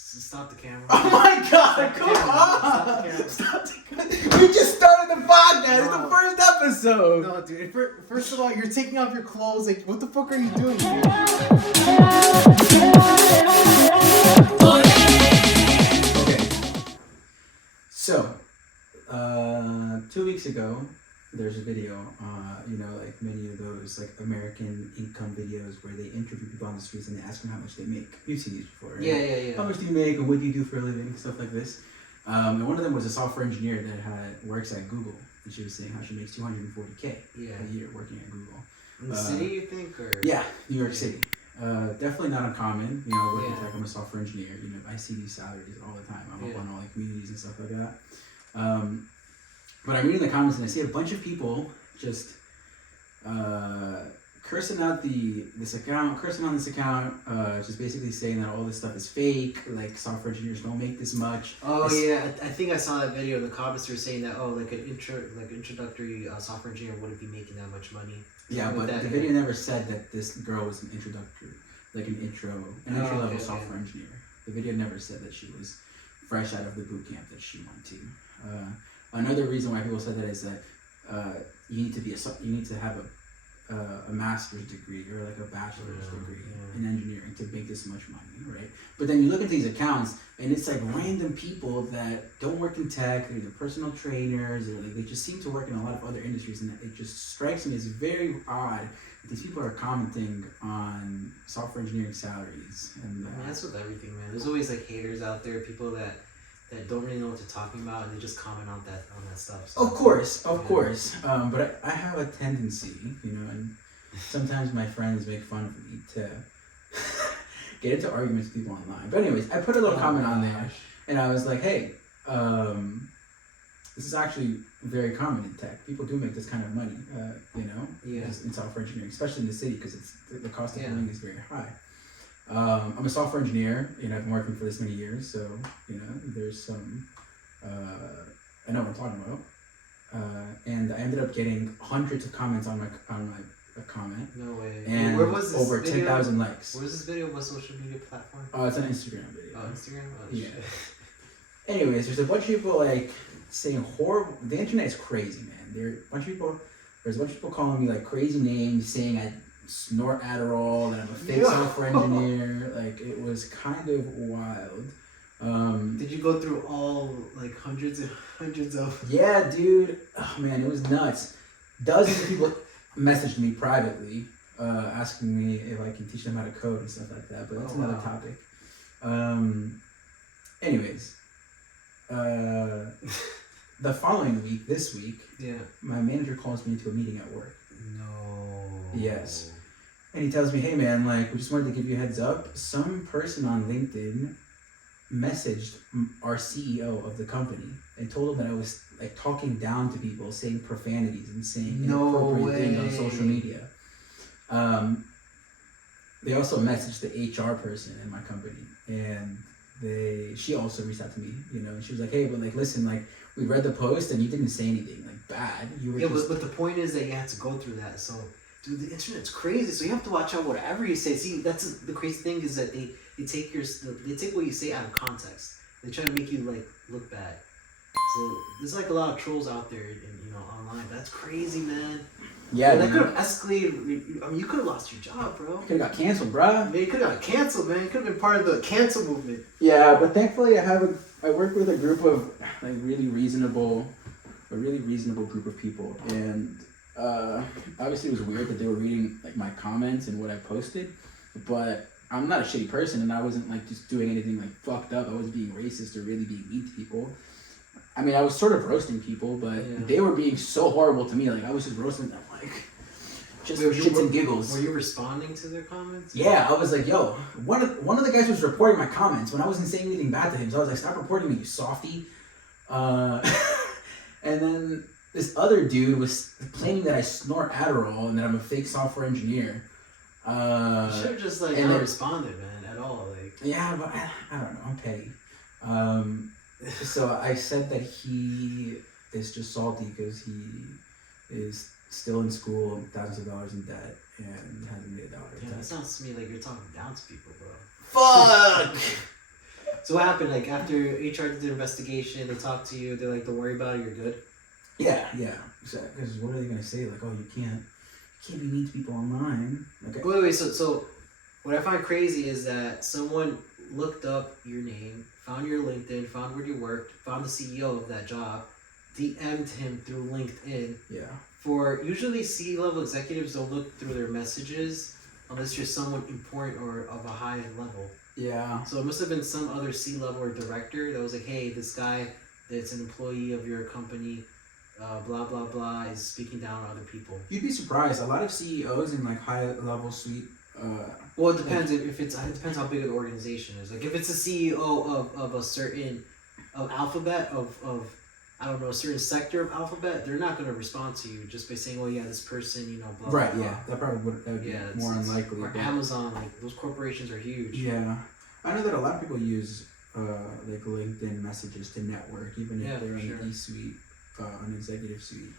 Stop the camera. Oh my God! Come on! Stop the camera. We just started the podcast. It's the first episode. No, dude. First of all, you're taking off your clothes. Like, what the fuck are you doing here? Okay. So, 2 weeks ago, there's a video, like many of those like American income videos where they interview people on the streets and they ask them how much they make. You've seen these before, right? Yeah. How much do you make and what do you do for a living? Stuff like this. And one of them was a software engineer that works at Google. And she was saying how she makes $240K a year working at Google. In the city, you think? Or? Yeah, New York City. Definitely not uncommon. Working tech, I'm a software engineer. I see these salaries all the time. I'm up on all the communities and stuff like that. But I'm reading the comments and I see a bunch of people just cursing out this account, just basically saying that all this stuff is fake, like software engineers don't make this much. Oh yeah, I think I saw that video. The comments were saying that like an introductory software engineer wouldn't be making that much money. Yeah, but the video never said that this girl was an introductory, like an entry level software engineer. The video never said that she was fresh out of the boot camp that she went to. Another reason why people said that is that you need to have a master's degree or like a bachelor's degree in engineering to make this much money, right? But then you look at these accounts and it's like random people that don't work in tech, they're either personal trainers or like they just seem to work in a lot of other industries, and it just strikes me as very odd that these people are commenting on software engineering salaries. And that's with everything, man. There's always like haters out there, people that don't really know what they're talking about, and they just comment on that stuff. So, of course. But I have a tendency, and sometimes my friends make fun of me to get into arguments with people online. But anyways, I put a little comment on there, and I was like, hey, this is actually very common in tech. People do make this kind of money, in software engineering, especially in the city because the cost of living is very high. I'm a software engineer, I've been working for this many years, so, there's some, I know what I'm talking about. And I ended up getting hundreds of comments on my comment. No way. And where was this over video? 10,000 likes. Where's this video? What social media platform? It's an Instagram video. Oh, Instagram? Oh, yeah. Shit. Anyways, there's a bunch of people, like, saying horrible, the internet is crazy, man. There's a bunch of people calling me, like, crazy names, saying I snort Adderall, and I'm a fake software engineer. Like, it was kind of wild. Did you go through all, like, hundreds of... Yeah, dude. Oh, man, it was nuts. Dozens of people messaged me privately, asking me if I can teach them how to code and stuff like that, but that's another topic. Anyways, the following week, this week, my manager calls me into a meeting at work. No. Yes. And he tells me, hey man, like, we just wanted to give you a heads up. Some person on LinkedIn messaged our CEO of the company and told him that I was like talking down to people, saying profanities and saying inappropriate things on social media. They also messaged the HR person in my company, and she also reached out to me, and she was like, hey, but like, listen, like, we read the post and you didn't say anything like bad. You were but the point is that you have to go through that. So, dude, the internet's crazy. So you have to watch out whatever you say. See, that's the crazy thing is that they take what you say out of context. They try to make you like look bad. So there's like a lot of trolls out there, online. That's crazy, man. Yeah, that could have escalated. I mean, you could have lost your job, bro. You could have got canceled, bro. Man, you could have got canceled, man. You could have been part of the cancel movement. Yeah, but thankfully I work with a group of like really reasonable group of people, and obviously it was weird that they were reading like my comments and what I posted, but I'm not a shitty person, and I wasn't like just doing anything like fucked up. I wasn't being racist or really being mean to people. I mean, I was sort of roasting people, but they were being so horrible to me. Like, I was just roasting them, like, just shits and giggles. Were you responding to their comments? Yeah, I was like, yo, one of the guys was reporting my comments when I wasn't saying anything bad to him. So I was like, stop reporting me, you softie. And then this other dude was claiming that I snort Adderall and that I'm a fake software engineer. You should have just, like, not responded, man, at all. Like. Yeah, but I don't know. I'm petty. So I said that he is just salty because he is still in school, thousands of dollars in debt, and hasn't made a dollar. Yeah, that sounds to me like you're talking down to people, bro. Fuck! So what happened? Like after HR did the investigation, they talked to you. They're like, "Don't worry about it. You're good." Yeah. Because what are they gonna say? Like, oh, you can't be mean to people online. Okay. Wait. So what I find crazy is that someone looked up your name, found your LinkedIn, found where you worked, found the CEO of that job, DM'd him through LinkedIn. Yeah. For usually C-level executives don't look through their messages unless you're someone important or of a high level. Yeah. So it must have been some other C-level or director that was like, hey, this guy that's an employee of your company, blah, blah, blah, is speaking down on other people. You'd be surprised. A lot of CEOs in like high level suite. Well, it depends it depends how big an organization is. Like if it's a CEO of a certain Alphabet of I don't know, a certain sector of Alphabet, they're not going to respond to you just by saying, "Oh yeah, this person, you know, blah Right. blah." Yeah. That probably would be more unlikely. Or Amazon, like those corporations are huge. Yeah. I know that a lot of people use like LinkedIn messages to network, even if they're in the E-suite, an executive suite.